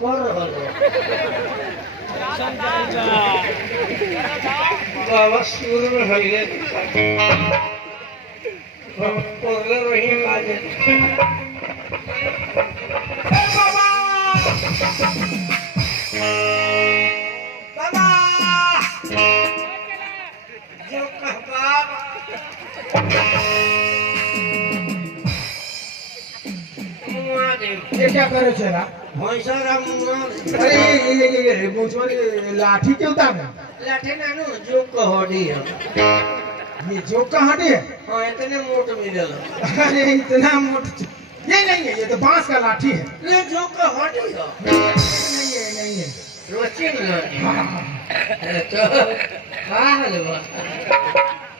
कर रहल बाबा सुर में हइले पढ़ले रही लाजे बाबा बाबा जो कह बाबा ये क्या करे चला? भैंसा राम अरे ये मुझे लाठी क्यों उतारना? लाठी ना नो जो कहड़ी है ये जो कहानी है? हाँ इतने मोट मिलेला अरे इतना मोटा ये नहीं है, ये तो बांस का लाठी है। ये जो कहड़ी है नहीं है। रोची में हाँ। तो हाँ हलवा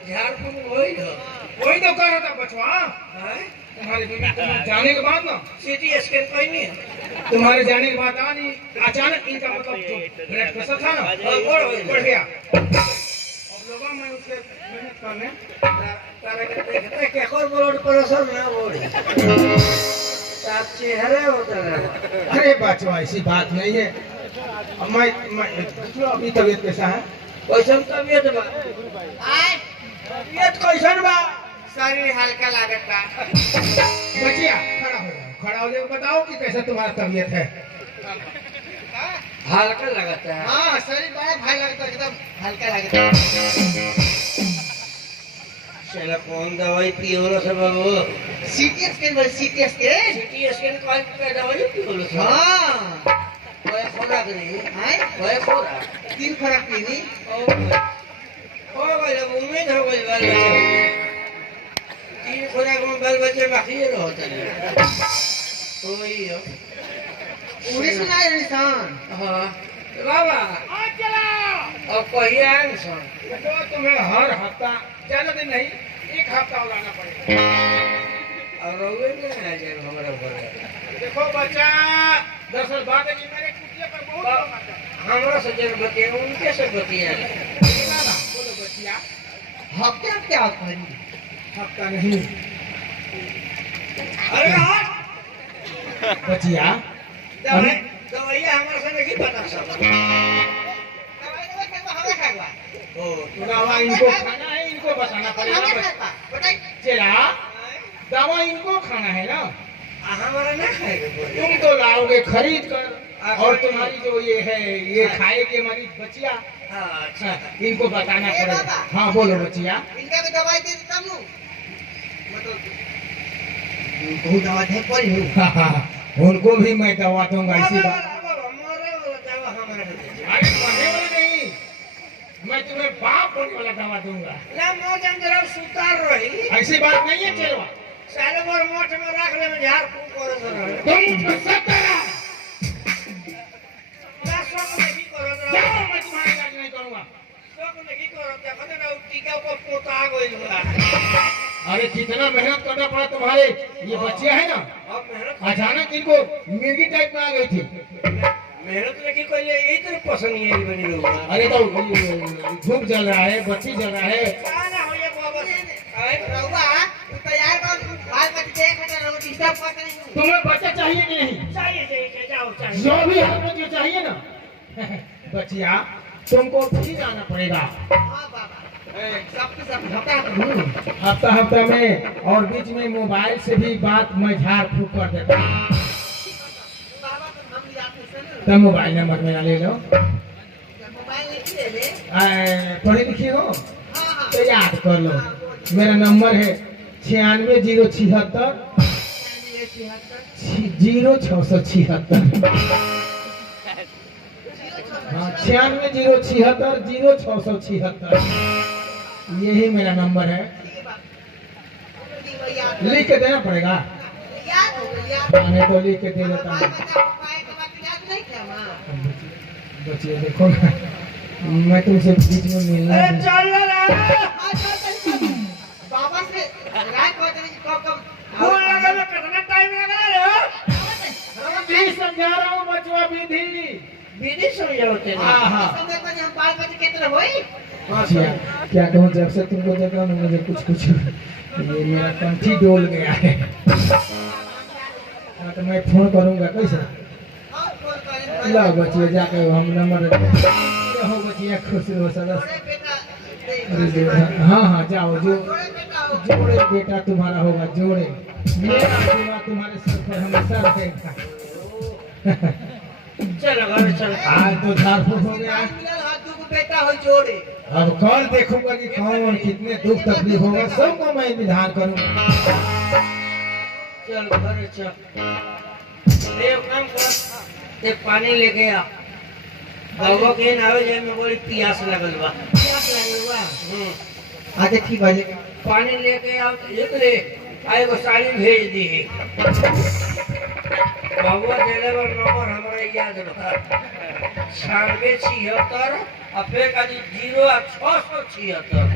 झारखंड वही है वही तो कह रहा था बचवा। तुम्हारे बीवी तुम्हारे जाने के बाद ना सिटी स्कैन कोई नहीं है तुम्हारे जाने के बाद आनी अचानक इनका मतलब जो ब्लड प्रेशर था ना बढ़ गया। अब लोगों में उसके मेहनत करने तारे के देखते क्या कोई ब्लड प्रेशर ना बढ़े तार चेहरे होता है अरे बचवा ऐसी बात नहीं है। अब मैं अभी तबीयत कैसा है? कैसन तबीयत बा तबीयत कैसन बा शरीर हल्का लागत बा बचिया खड़ा हो जाओ बताओ कि कैसा तुम्हारा तबीयत है? हल्का लगता है हाँ शरीर बड़ा भाई लगता है एकदम हल्का लगता है। चलो कौन दवाई पियोलो सब बाबू सीटी स्कैन सिटी स्कैन कौन पे दवाई पियोलो सब हाँ कोई खुराक नहीं हैं? कोई खुराक 3 खुराक पीनी। ओ भाई उम्मीद हो गई बाल बच्चे 3 खुराक में बाल बच्चे बाकी रहते हैं वही है पूरी सुनाए इंसान। हाँ बाबा अब कहिए आए सन तो तुम्हें हर हफ्ता ज्यादा दिन नहीं 1 हफ्ता लाना पड़ेगा। और रोवे नहीं आ जाए हमारा घर देखो बच्चा दरअसल बात है कि मेरे कुटिया पर बहुत लोग आते हैं। हमारा से जन बतिया उनके से बतिया बोलो बच्चिया हफ्ता क्या करी? हफ्ता नहीं अरे यार बच्चिया दवाइया हमारे से नहीं पता सब ओ तो दवा इनको खाना है, इनको बताना पड़ेगा। चला दवा इनको खाना है ना, हमारा ना खाएगा तुम तो लाओगे खरीद कर और तुम्हारी जो ये है ये खाएगी हमारी बच्चिया। अच्छा इनको बताना पड़ेगा। हाँ बोलो बच्चिया। इनका भी दवाई दे तब नु मतलब बहुत दवा दे पड़ी हूं। उनको भी मैं दवा दूंगा इसी बात। मरे वाला दवा हमारा अरे मरने वाला नहीं, मैं तुम्हें बाप होने वाला दवा दूंगा। ना मौजन जरा सुतार रही ऐसी बात नहीं है चलवा। साले मोर मोठ में रख ले में झाड़ फूक करे सर तुम सत्तरा ना सब नहीं करो जाओ, मैं तुम्हारा इलाज नहीं करूंगा। सब नहीं करो देखो ना टीका को पोता गइल बा अरे कितना मेहनत करना पड़ा तुम्हारे ये बच्चियां है ना, अब मेहनत अचानक इनको मिर्गी टाइप में आ गई थी। मेहनत नहीं कोई यही तो पसंद नहीं है बनी लोग अरे तो धूप जल रहा है, बत्ती जल रहा है। का ना हो ये बाबा आए रहुआ तू तैयार कर बाल बच देख ना रहो डिस्टर्ब मत नहीं। तुम्हें बच्चा चाहिए कि नहीं? चाहिए चाहिए जाओ चाहिए जो भी हमें जो चाहिए ना बच्चिया तुमको भी जाना पड़ेगा हां बाबा सब के सब हटा हफ्ता हफ्ता में, और बीच में मोबाइल से भी बात मैं झाड़ फूक कर देता हूं। बाबा तो हम याद से ना तो मोबाइल नंबर मेरा ले लो। मोबाइल नहीं ले ले। पढ़े लिखे हो हां हां तो याद कर लो। मेरा नंबर है 96 076 0676। हाँ 96 076 यही मेरा नंबर है। लिख के देना पड़ेगा। याद हो गया मैं तो लिख के दे देता हूँ। याद नहीं क्या मां बच्चे देखो ना, मैं तुमसे बीच में मिलना अरे चल रहा बाबा से रात को कब फोन लगा में कितना टाइम लगा रे मैं समझा रहा हूँ बचवा विधि। विधि समझाते हाँ हाँ समय को हम बाल बच कितने होई क्या कहूँ, जब से तुमको देखा ना मुझे कुछ ये मेरा कंठी डोल गया है। हाँ तो मैं फोन करूँगा कैसे? और फोन करें ला बचिए जाके हम नंबर हो बचिए खुश रहो सदा। जोड़े बेटा दे हाँ हाँ जाओ जो जोड़े बेटा हो जोड़े बेटा तुम्हारा होगा जोड़े। मेरा आशीर्वाद तुम्हारे सर पर हमेशा रहेगा। चल घर चल। आज तो झाड़ फूक हो गया। मिलल हाथ दुगो बेटा हो जोड़े अब कल देखूंगा कि कौन कितने दुख तकलीफ होगा सबको मैं विधान करूंगा। चल घर चल। एक काम कर, ते पानी लेके आ। बाबा के नावे जाए में बड़ी प्यास लगल बा। प्यास लागल बा आगे ठीक बाजे पानी लेके आओ एक ले आए को साड़ी भेज दी। बाबा देले बा नंबर हमरा याद बा 9676 और फिर का 0676।